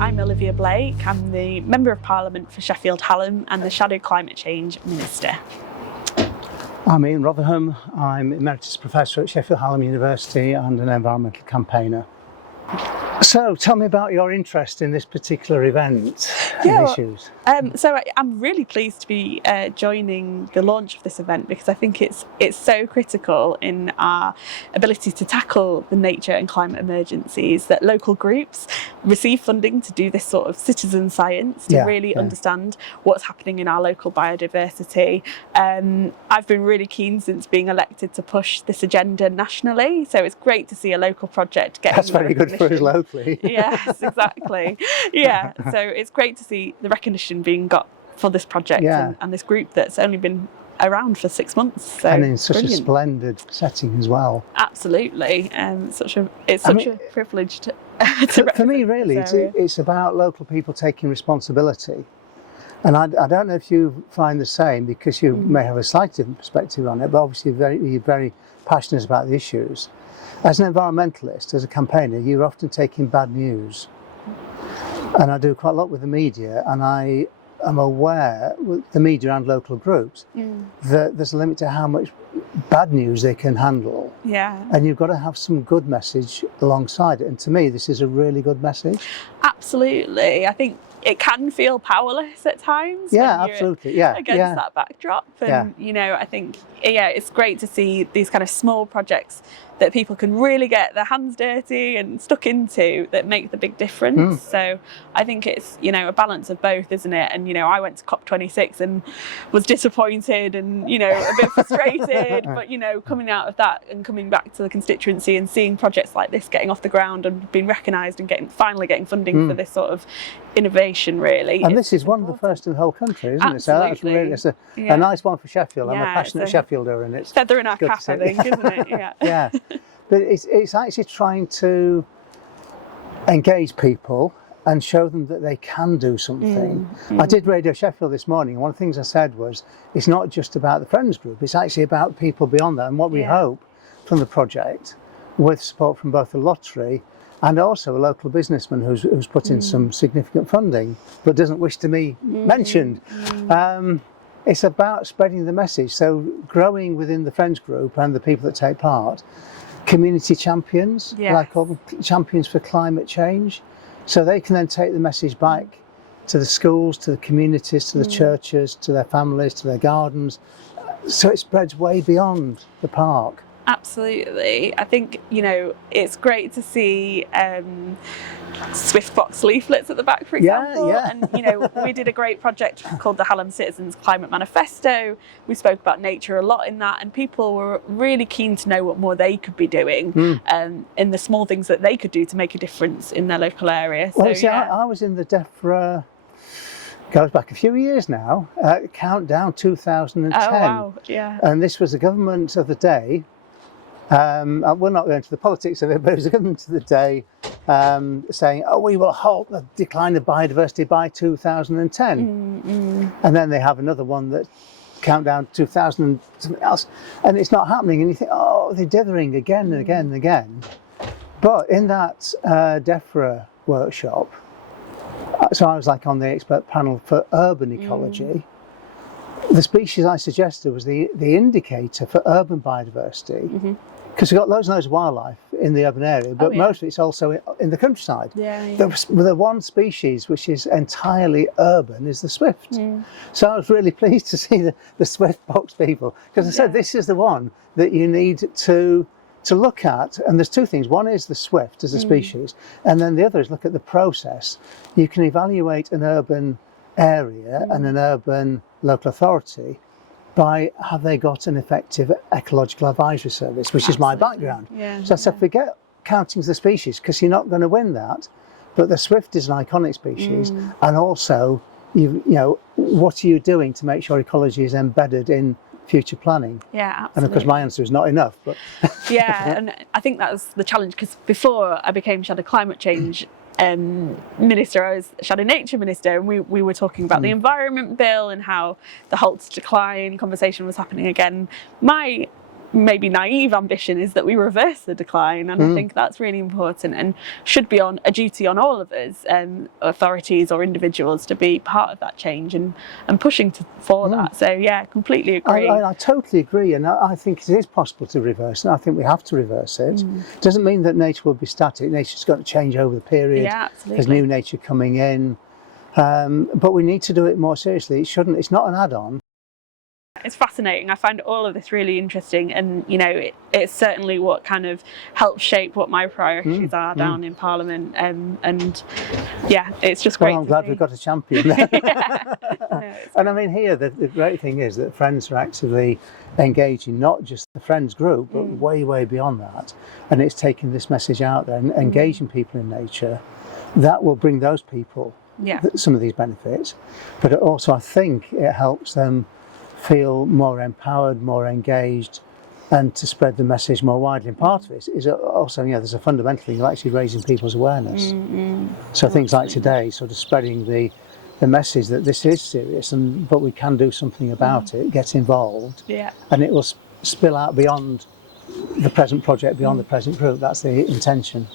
I'm Olivia Blake. I'm the Member of Parliament for Sheffield, Hallam and the Shadow Climate Change Minister. I'm Ian Rotheram. I'm Emeritus Professor at Sheffield Hallam University and an environmental campaigner. So tell me about your interest in this particular event and issues. So I'm really pleased to be joining the launch of this event because I think it's so critical in our ability to tackle the nature and climate emergencies that local groups receive funding to do this sort of citizen science to really understand what's happening in our local biodiversity. I've been really keen since being elected to push this agenda nationally, so it's great to see a local project getting That's very good for us locally. Yes, exactly. Yeah, so it's great to see the recognition being got for this project and this group that's only been around for 6 months. So and in such a splendid setting as well. Absolutely. It's such a privilege to for me, really, it's about local people taking responsibility. And I don't know if you find the same, because you may have a slightly different perspective on it, but obviously you're very passionate about the issues. As an environmentalist, as a campaigner, you're often taking bad news. And I do quite a lot with the media, and I am aware, with the media and local groups, that there's a limit to how much bad news they can handle. Yeah. And you've got to have some good message alongside it. And to me, this is a really good message. Absolutely. I think it can feel powerless at times. Yeah, absolutely. Yeah. Against that backdrop. And, you know, I think, it's great to see these kind of small projects that people can really get their hands dirty and stuck into that make the big difference. So I think it's, a balance of both, isn't it? And, I went to COP26 and was disappointed and, a bit frustrated, but, coming out of that and coming back to the constituency and seeing projects like this getting off the ground and being recognised and finally getting funding for this sort of innovation, really. And this is one of the first in the whole country, isn't it? So that's really, it's a nice one for Sheffield. I'm a passionate Sheffielder, and it's feather in our cap, I think, isn't it? Yeah. Yeah. But it's actually trying to engage people and show them that they can do something. I did Radio Sheffield this morning, and one of the things I said was, it's not just about the Friends group, it's actually about people beyond that. And what we hope from the project, with support from both the lottery and also a local businessman who's put in some significant funding, but doesn't wish to be mentioned. It's about spreading the message. So growing within the Friends group and the people that take part, community champions, I call them, champions for climate change. So they can then take the message back to the schools, to the communities, to the churches, to their families, to their gardens. So it spreads way beyond the park. Absolutely. I think, it's great to see Swift box leaflets at the back, for example. And, we did a great project called the Hallam Citizens Climate Manifesto. We spoke about nature a lot in that, and people were really keen to know what more they could be doing in the small things that they could do to make a difference in their local area. Well, I was in the DEFRA, goes back a few years now, Countdown 2010. Oh, wow, yeah. And this was the government of the day. We're not going to the politics of it, but it was the government of the day saying, we will halt the decline of biodiversity by 2010. And then they have another one that Countdown 2000 and something else, and it's not happening. And you think, they're dithering again and again and again. But in that DEFRA workshop, so I was on the expert panel for urban ecology. The species I suggested was the indicator for urban biodiversity, because we've got loads and loads of wildlife in the urban area, but most of it's also in the countryside. The one species which is entirely urban is the swift. So I was really pleased to see the swift box people, because I said this is the one that you need to look at. And there's two things. One is the swift as a species, and then the other is look at the process. You can evaluate an urban area and an urban local authority by have they got an effective ecological advisory service, which is my background. So I said, forget counting the species, because you're not going to win that. But the swift is an iconic species, and also, what are you doing to make sure ecology is embedded in future planning? Absolutely. And of course my answer is not enough. But and I think that was the challenge, because before I became Shadow Climate Change Minister, I was Shadow Nature Minister, and we were talking about the Environment Bill and how the halt to decline conversation was happening again. My maybe naive ambition is that we reverse the decline, and I think that's really important and should be on a duty on all of us, authorities or individuals, to be part of that change and pushing for that. So yeah, completely agree. I totally agree, and I think it is possible to reverse it. I think we have to reverse it. Doesn't mean that nature will be static. Nature's got to change over the period. Yeah, absolutely. There's new nature coming in, but we need to do it more seriously. It's not an add-on. It's fascinating. I find all of this really interesting, and it's certainly what kind of helps shape what my priorities are down in Parliament. And yeah, it's just great. Well, I'm glad we've got a champion there. And I mean, here the great thing is that Friends are actively engaging not just the Friends group, but way beyond that. And it's taking this message out there and engaging people in nature. That will bring those people some of these benefits, but also I think it helps them feel more empowered, more engaged, and to spread the message more widely. And part of it is also, there's a fundamental thing of actually raising people's awareness. So things like today, sort of spreading the message that this is serious, but we can do something about it, get involved, and it will spill out beyond the present project, beyond the present group. That's the intention.